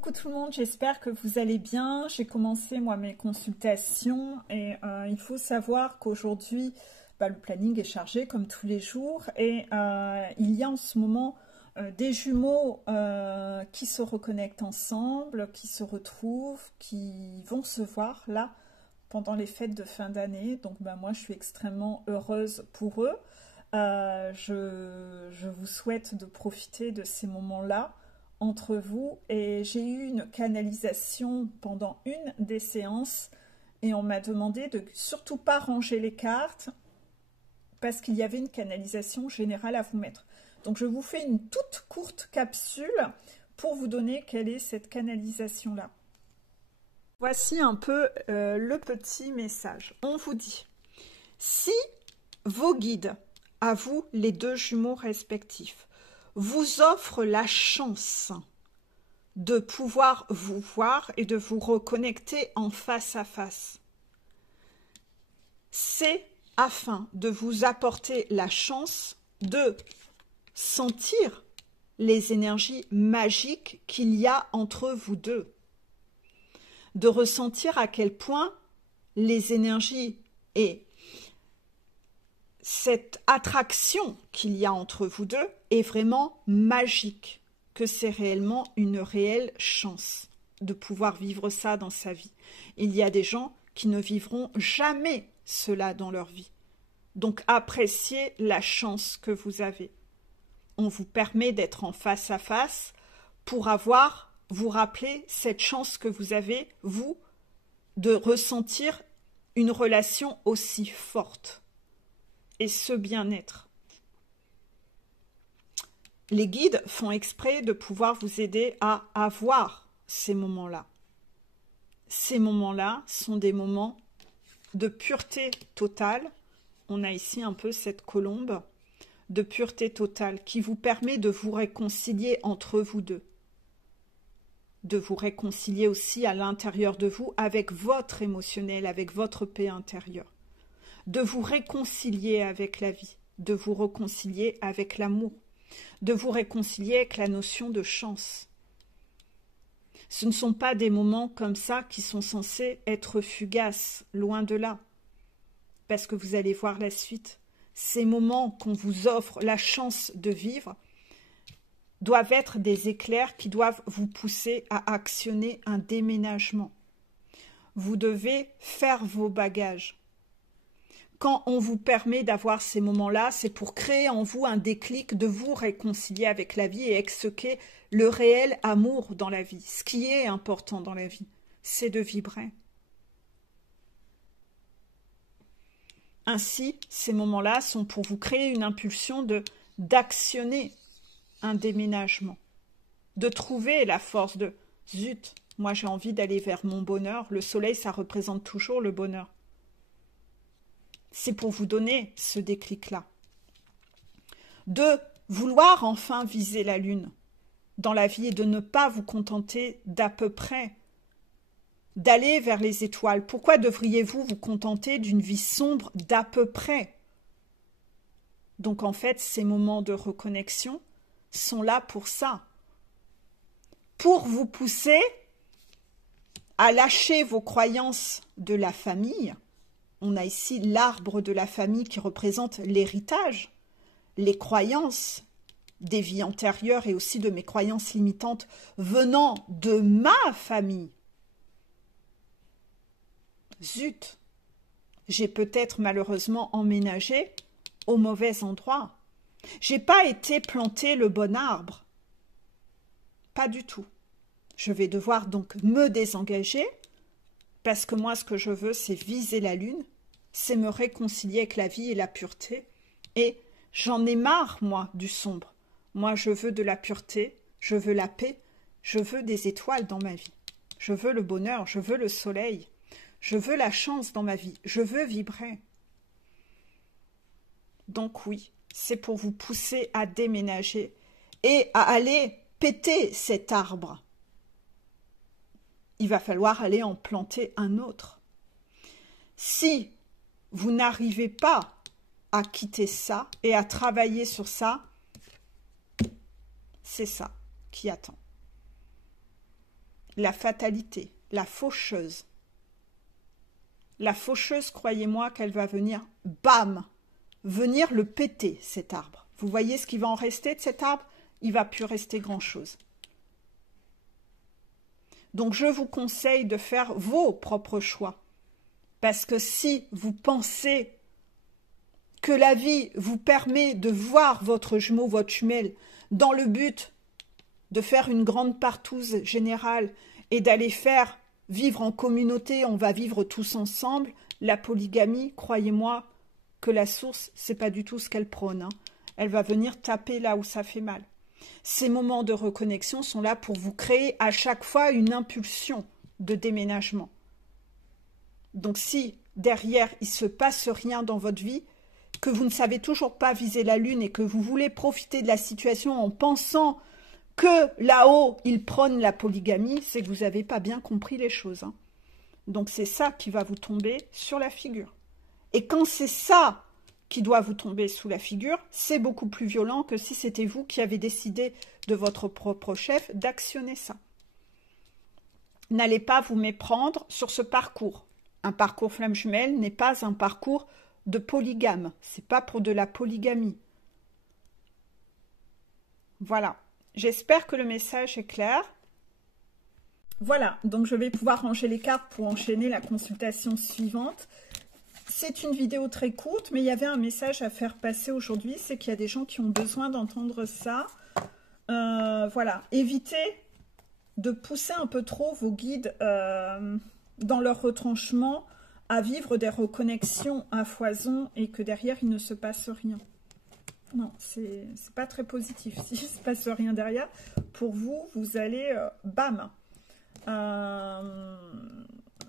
coucou tout le monde, j'espère que vous allez bien. J'ai commencé moi mes consultations et il faut savoir qu'aujourd'hui le planning est chargé comme tous les jours et il y a en ce moment des jumeaux qui se reconnectent ensemble, qui se retrouvent, qui vont se voir là pendant les fêtes de fin d'année. Donc moi je suis extrêmement heureuse pour eux. Je vous souhaite de profiter de ces moments-là entre vous, et j'ai eu une canalisation pendant une des séances et on m'a demandé de surtout pas ranger les cartes parce qu'il y avait une canalisation générale à vous mettre. Donc je vous fais une toute courte capsule pour vous donner quelle est cette canalisation-là. Voici un peu le petit message. On vous dit, si vos guides, à vous les deux jumeaux respectifs, vous offre la chance de pouvoir vous voir et de vous reconnecter en face à face. C'est afin de vous apporter la chance de sentir les énergies magiques qu'il y a entre vous deux, de ressentir à quel point les énergies et cette attraction qu'il y a entre vous deux est vraiment magique, que c'est réellement une réelle chance de pouvoir vivre ça dans sa vie. Il y a des gens qui ne vivront jamais cela dans leur vie. Donc appréciez la chance que vous avez. On vous permet d'être en face à face pour vous rappeler cette chance que vous avez, vous, de ressentir une relation aussi forte. Et ce bien-être. Les guides font exprès de pouvoir vous aider à avoir ces moments-là. Ces moments-là sont des moments de pureté totale. On a ici un peu cette colombe de pureté totale qui vous permet de vous réconcilier entre vous deux. De vous réconcilier aussi à l'intérieur de vous avec votre émotionnel, avec votre paix intérieure. De vous réconcilier avec la vie, de vous réconcilier avec l'amour, de vous réconcilier avec la notion de chance. Ce ne sont pas des moments comme ça qui sont censés être fugaces, loin de là, parce que vous allez voir la suite. Ces moments qu'on vous offre la chance de vivre doivent être des éclairs qui doivent vous pousser à actionner un déménagement. Vous devez faire vos bagages. Quand on vous permet d'avoir ces moments-là, c'est pour créer en vous un déclic de vous réconcilier avec la vie et avec ce qu'est le réel amour dans la vie. Ce qui est important dans la vie, c'est de vibrer. Ainsi, ces moments-là sont pour vous créer une impulsion d'actionner un déménagement, de trouver la force de « zut, moi j'ai envie d'aller vers mon bonheur ». Le soleil, ça représente toujours le bonheur. C'est pour vous donner ce déclic-là. De vouloir enfin viser la lune dans la vie et de ne pas vous contenter d'à peu près, d'aller vers les étoiles. Pourquoi devriez-vous vous contenter d'une vie sombre d'à peu près? Donc en fait, ces moments de reconnexion sont là pour ça. Pour vous pousser à lâcher vos croyances de la famille. On a ici l'arbre de la famille qui représente l'héritage, les croyances des vies antérieures et aussi de mes croyances limitantes venant de ma famille. Zut, j'ai peut-être malheureusement emménagé au mauvais endroit. J'ai pas été planter le bon arbre. Pas du tout. Je vais devoir donc me désengager. Parce que moi, ce que je veux, c'est viser la lune, c'est me réconcilier avec la vie et la pureté. Et j'en ai marre, moi, du sombre. Moi, je veux de la pureté, je veux la paix, je veux des étoiles dans ma vie. Je veux le bonheur, je veux le soleil, je veux la chance dans ma vie, je veux vibrer. Donc oui, c'est pour vous pousser à déménager et à aller péter cet arbre. Il va falloir aller en planter un autre. Si vous n'arrivez pas à quitter ça et à travailler sur ça, c'est ça qui attend. la fatalité, la faucheuse. La faucheuse, croyez-moi qu'elle va venir, bam, venir le péter, cet arbre. Vous voyez ce qui va en rester de cet arbre? Il ne va plus rester grand-chose. Donc, je vous conseille de faire vos propres choix. Parce que si vous pensez que la vie vous permet de voir votre jumeau, votre jumelle, dans le but de faire une grande partouze générale et d'aller faire vivre en communauté, on va vivre tous ensemble, la polygamie, croyez-moi que la source, c'est pas du tout ce qu'elle prône. Hein. Elle va venir taper là où ça fait mal. Ces moments de reconnexion sont là pour vous créer à chaque fois une impulsion de déménagement. Donc si derrière il ne se passe rien dans votre vie, que vous ne savez toujours pas viser la lune et que vous voulez profiter de la situation en pensant que là-haut, il prône la polygamie, c'est que vous n'avez pas bien compris les choses. Hein. Donc c'est ça qui va vous tomber sur la figure. Et quand c'est ça qui doit vous tomber sous la figure, c'est beaucoup plus violent que si c'était vous qui avez décidé de votre propre chef d'actionner ça. N'allez pas vous méprendre sur ce parcours. Un parcours flamme jumelle n'est pas un parcours de polygame. C'est pas pour de la polygamie. Voilà. J'espère que le message est clair. Voilà, donc je vais pouvoir ranger les cartes pour enchaîner la consultation suivante. C'est une vidéo très courte, mais il y avait un message à faire passer aujourd'hui, c'est qu'il y a des gens qui ont besoin d'entendre ça. Voilà, évitez de pousser un peu trop vos guides dans leur retranchement à vivre des reconnexions à foison et que derrière il ne se passe rien. Non, c'est pas très positif. Si il ne se passe rien derrière, pour vous, vous allez, bam,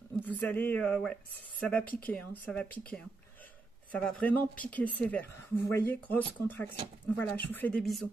vous allez, ouais, ça va piquer, hein, ça va piquer. Hein. Ça va vraiment piquer sévère. Vous voyez, grosse contraction. Voilà, je vous fais des bisous.